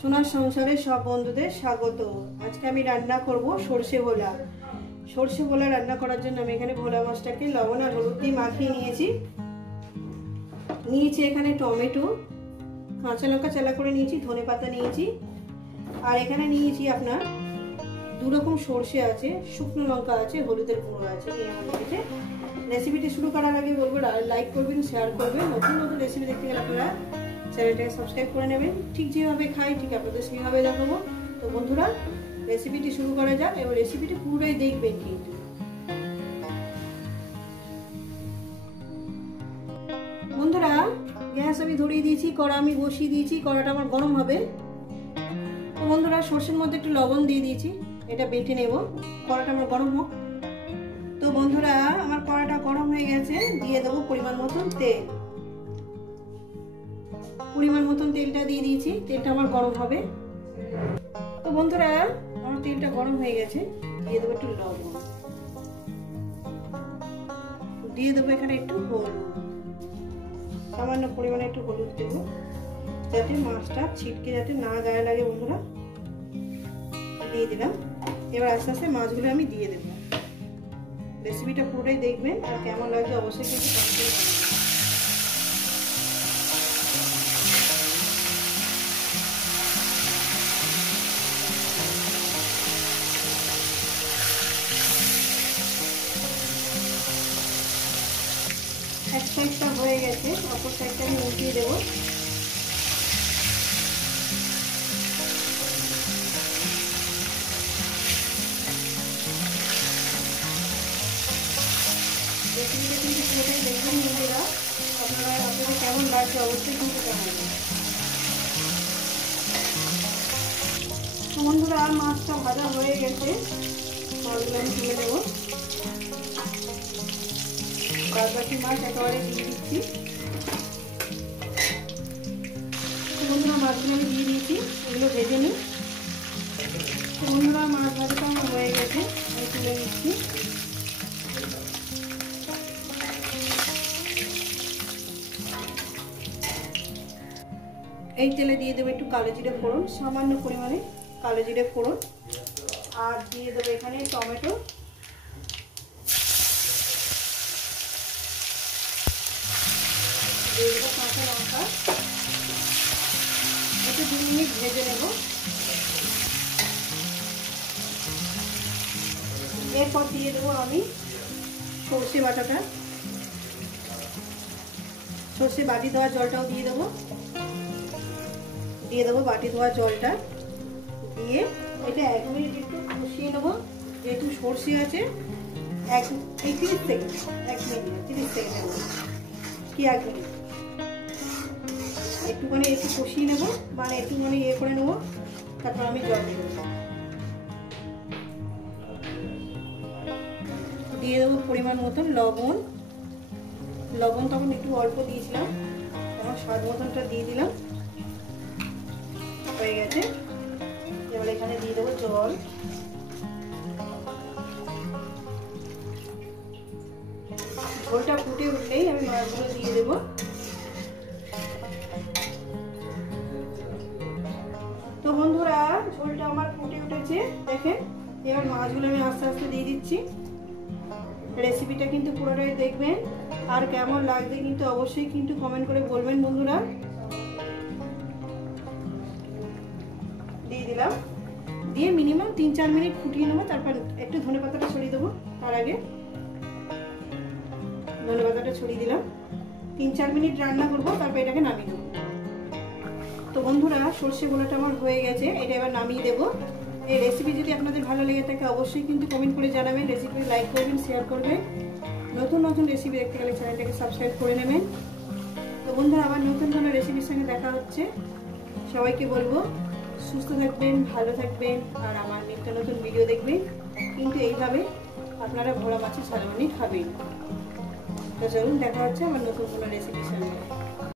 সোনার সংসারে সব বন্ধুদের স্বাগত। আজকে আমি রান্না করব সরষে ভোলা। সরষে ভোলা রান্না করার জন্য আমি এখানে ভোলা মাছটাকে লবণ আর হলুদ দিয়ে মাখিয়ে নিয়েছি এখানে টমেটো, কাঁচা লঙ্কা চালা করে নিয়েছি, ধনেপাতা নিয়েছি, আর এখানে নিয়েছি আপনার দু রকম সরষে আছে, শুকনো লঙ্কা আছে, হলুদের গুঁড়ো আছে। রেসিপিটি শুরু করার আগে বলবো লাইক করবেন, শেয়ার করবেন। নতুন নতুন রেসিপি দেখতে গেলে আপনারা চ্যানেলটাকে সাবস্ক্রাইব করে নেবেন। ঠিক যেভাবে খাই ঠিক আপনাদের সেইভাবে দেখাবো। তো বন্ধুরা রেসিপিটি শুরু করা যাক, এবং রেসিপিটি পুরোই দেখবেন। কিন্তু বন্ধুরা গ্যাস আমি ধরিয়ে দিয়েছি, কড়া আমি বসিয়ে দিয়েছি, কড়াটা আমার গরম হবে। তো বন্ধুরা সরষের মধ্যে একটু লবণ দিয়ে দিয়েছি, এটা বেটে নেব। কড়াটা আমার গরম হোক। তো বন্ধুরা আমার কড়াটা গরম হয়ে গেছে, দিয়ে দেবো পরিমাণ মতন তেল। পরিমাণ মতন তেলটা দিয়ে দিয়েছি, তেলটা আমার গরম হবে। তো বন্ধুরা আমার তেলটা গরম হয়ে গেছে, দিয়ে দেবো একটু লবণ, দিয়ে দেবো এখানে একটু হলুদ, সামান্য পরিমাণে একটু হলুদ দেবো, যাতে মাছটা ছিটকে যাতে না গায়ে লাগে। বন্ধুরা দিয়ে দিলাম। এবার আস্তে আস্তে মাছগুলো আমি দিয়ে দেবো। রেসিপিটা পুরোটাই দেখবেন, আর কেমন লাগবে অবশ্যই কিন্তু কমেন্ট করে জানাবেন। এক সাইডটা হয়ে গেছে, অপর সাইডটা আমি উল্টিয়ে দেবো। রেসিপিটা কিন্তু পুরোটাই দেখবেন বন্ধুরা, আপনাদের কেমন লাগছে অবশ্যই কিন্তু জানাবেন। বন্ধুরা মাছটা ভাজা হয়ে গেছে, মাছগুলো আমি তুলে দেবো। বাদবাকি মাছ একেবারে দিয়ে দিচ্ছি। বন্ধুরা মাছগুলো আমি দিয়ে দিয়েছি, এগুলো ভেজে নিই। বন্ধুরা মাছ ভাজাটা আমার হয়ে গেছে, আমি তুলে নিচ্ছি। এই তেলে দিয়ে দেবো একটু কালো জিরে ফোড়ন, সামান্য পরিমাণে কালো জিরে ফোড়ন, আর দিয়ে দেবো এখানে টমেটো, দিয়ে দেবো কাঁচা লঙ্কা। একটু 2 মিনিট ভেজে নেব। এরপর দিয়ে দেবো আমি সর্ষে বাটাটা, সর্ষে বাটি দেওয়া জলটাও দিয়ে দেবো। বাটি ধোয়া জলটা দিয়ে এটা 1 মিনিট একটু কষিয়ে নেবো। যেহেতু সর্ষে আছে 30 সেকেন্ড, 1 মিনিট 30 সেকেন্ড কি 1 মিনিট একটুখানি একটু কষিয়ে নেবো, মানে একটুখানি করে নেবো। তারপর আমি জল দিয়ে দেবো পরিমাণ মতন লবণ। লবণ তখন একটু অল্প দিয়েছিলাম, তখন স্বাদ মতনটা দিয়ে দিলাম। হয়ে গেছে। এবার এখানে দিয়ে দেবো জল। ঝোলটা ফুটে উঠলেই আমি মাছগুলো দিয়ে দেবো। তো বন্ধুরা ঝোলটা আমার ফুটে উঠেছে, দেখেন। এবার মাছগুলো আমি আস্তে আস্তে দিয়ে দিচ্ছি। রেসিপিটা কিন্তু পুরোটাই দেখবেন, আর কেমন লাগবে কিন্তু অবশ্যই কিন্তু কমেন্ট করে বলবেন বন্ধুরা। দিয়ে দিলাম, দিয়ে মিনিমাম 3-4 মিনিট ফুটিয়ে নেবো। তারপর একটু ধনেপাতাটা ছড়িয়ে দেবো। তার আগে ধনেপাতাটা ছড়িয়ে দিলাম। 3-4 মিনিট রান্না করবো, তারপর এটাকে নামিয়ে দেবো। তো বন্ধুরা সর্ষে ভোলাটা আমার হয়ে গেছে, এটা এবার নামিয়ে দেবো। এই রেসিপি যদি আপনাদের ভালো লেগে থাকে অবশ্যই কিন্তু কমেন্ট করে জানাবেন। রেসিপি লাইক করবেন, শেয়ার করবেন। নতুন নতুন রেসিপি দেখতে গেলে চ্যানেলটাকে সাবস্ক্রাইব করে নেবেন। তো বন্ধুরা আবার নতুন কোনো রেসিপির সঙ্গে দেখা হচ্ছে। সবাইকে বলবো সুস্থ থাকবেন, ভালো থাকবেন, আর আমার নিত্য নতুন ভিডিও দেখবেন। কিন্তু এইভাবে আপনারা ভোলা মাছের ঝালমুড়ি খাবেন। তো চলুন দেখা হচ্ছে আমার নতুন কোনো রেসিপির সঙ্গে।